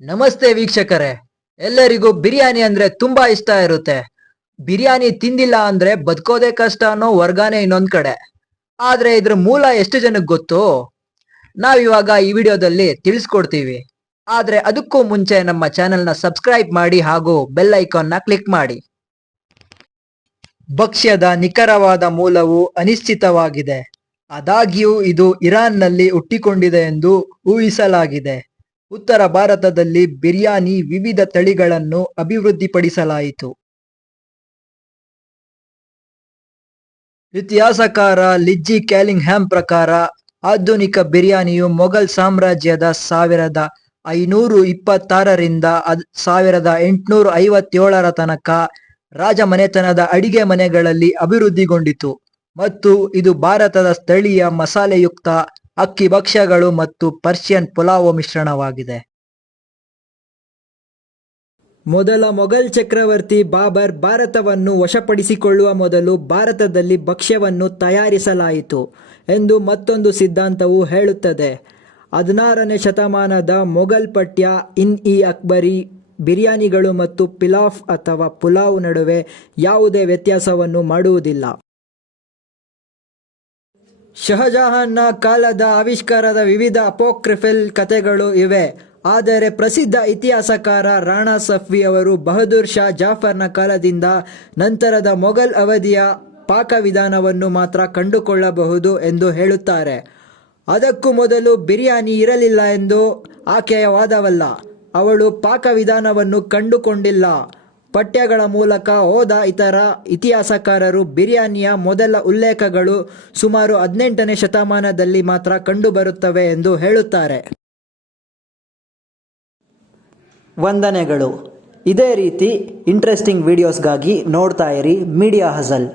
ನಮಸ್ತೆ ವೀಕ್ಷಕರೇ, ಎಲ್ಲರಿಗೂ ಬಿರಿಯಾನಿ ಅಂದ್ರೆ ತುಂಬಾ ಇಷ್ಟ ಇರುತ್ತೆ. ಬಿರಿಯಾನಿ ತಿಂದಿಲ್ಲ ಅಂದ್ರೆ ಬದುಕೋದೇ ಕಷ್ಟ ಅನ್ನೋ ವರ್ಗಾನೆ ಇನ್ನೊಂದ್ ಕಡೆ. ಆದ್ರೆ ಇದ್ರ ಮೂಲ ಎಷ್ಟು ಜನಕ್ಕೆ ಗೊತ್ತು? ನಾವಿವಾಗ ಈ ವಿಡಿಯೋದಲ್ಲಿ ತಿಳಿಸ್ಕೊಡ್ತೀವಿ. ಆದ್ರೆ ಅದಕ್ಕೂ ಮುಂಚೆ ನಮ್ಮ ಚಾನೆಲ್ನ ಸಬ್ಸ್ಕ್ರೈಬ್ ಮಾಡಿ ಹಾಗೂ ಬೆಲ್ ಐಕಾನ್ನ ಕ್ಲಿಕ್ ಮಾಡಿ. ಭಕ್ಷ್ಯದ ನಿಖರವಾದ ಮೂಲವು ಅನಿಶ್ಚಿತವಾಗಿದೆ. ಆದಾಗ್ಯೂ ಇದು ಇರಾನ್ನಲ್ಲಿ ಹುಟ್ಟಿಕೊಂಡಿದೆ ಎಂದು ಊಹಿಸಲಾಗಿದೆ. ಉತ್ತರ ಭಾರತದಲ್ಲಿ ಬಿರಿಯಾನಿ ವಿವಿಧ ತಳಿಗಳನ್ನು ಅಭಿವೃದ್ಧಿಪಡಿಸಲಾಯಿತು. ಇತಿಹಾಸಕಾರ ಲಿಜ್ಜಿ ಕ್ಯಾಲಿಂಗ್ಹ್ಯಾಮ್ ಪ್ರಕಾರ ಆಧುನಿಕ ಬಿರಿಯಾನಿಯು ಮೊಘಲ್ ಸಾಮ್ರಾಜ್ಯದ 1526ರಿಂದ 1857 ತನಕ ರಾಜಮನೆತನದ ಅಡಿಗೆ ಮನೆಗಳಲ್ಲಿ ಅಭಿವೃದ್ಧಿಗೊಂಡಿತು ಮತ್ತು ಇದು ಭಾರತದ ಸ್ಥಳೀಯ ಮಸಾಲೆಯುಕ್ತ ಅಕ್ಕಿ ಭಕ್ಷ್ಯಗಳು ಮತ್ತು ಪರ್ಷಿಯನ್ ಪುಲಾವ್ ಮಿಶ್ರಣವಾಗಿದೆ. ಮೊದಲ ಮೊಘಲ್ ಚಕ್ರವರ್ತಿ ಬಾಬರ್ ಭಾರತವನ್ನು ವಶಪಡಿಸಿಕೊಳ್ಳುವ ಮೊದಲು ಭಾರತದಲ್ಲಿ ಭಕ್ಷ್ಯವನ್ನು ತಯಾರಿಸಲಾಯಿತು ಎಂದು ಮತ್ತೊಂದು ಸಿದ್ಧಾಂತವು ಹೇಳುತ್ತದೆ. 16ನೇ ಶತಮಾನದ ಮೊಘಲ್ ಪಠ್ಯ ಇನ್ ಅಕ್ಬರಿ ಬಿರಿಯಾನಿಗಳು ಮತ್ತು ಪಿಲಾಫ್ ಅಥವಾ ಪುಲಾವ್ ನಡುವೆ ಯಾವುದೇ ವ್ಯತ್ಯಾಸವನ್ನು ಮಾಡುವುದಿಲ್ಲ. ಶಹಜಹಾನ್ನ ಕಾಲದ ಆವಿಷ್ಕಾರದ ವಿವಿಧ ಅಪೋಕ್ರಿಫಲ್ ಕಥೆಗಳು ಇವೆ. ಆದರೆ ಪ್ರಸಿದ್ಧ ಇತಿಹಾಸಕಾರ ರಾಣಾ ಸಫ್ವಿ ಅವರು ಬಹದ್ದೂರ್ ಶಾ ಜಾಫರ್ನ ಕಾಲದಿಂದ ನಂತರದ ಮೊಘಲ್ ಅವಧಿಯ ಪಾಕವಿಧಾನವನ್ನು ಮಾತ್ರ ಕಂಡುಕೊಳ್ಳಬಹುದು ಎಂದು ಹೇಳುತ್ತಾರೆ. ಅದಕ್ಕೂ ಮೊದಲು ಬಿರಿಯಾನಿ ಇರಲಿಲ್ಲ ಎಂದು ಆಕೆಯ ವಾದವಲ್ಲ. ಅವಳು ಪಾಕವಿಧಾನವನ್ನು ಕಂಡುಕೊಂಡಿಲ್ಲ. ಪಠ್ಯಗಳ ಮೂಲಕ ಹೋದ ಇತರ ಇತಿಹಾಸಕಾರರು ಬಿರಿಯಾನಿಯ ಮೊದಲ ಉಲ್ಲೇಖಗಳು ಸುಮಾರು 18ನೇ ಶತಮಾನದಲ್ಲಿ ಮಾತ್ರ ಕಂಡುಬರುತ್ತವೆ ಎಂದು ಹೇಳುತ್ತಾರೆ. ವಂದನೆಗಳು. ಇದೇ ರೀತಿ ಇಂಟ್ರೆಸ್ಟಿಂಗ್ ವಿಡಿಯೋಸ್ಗಾಗಿ ನೋಡ್ತಾ ಇರಿ ಮೀಡಿಯಾ ಹಸಲ್.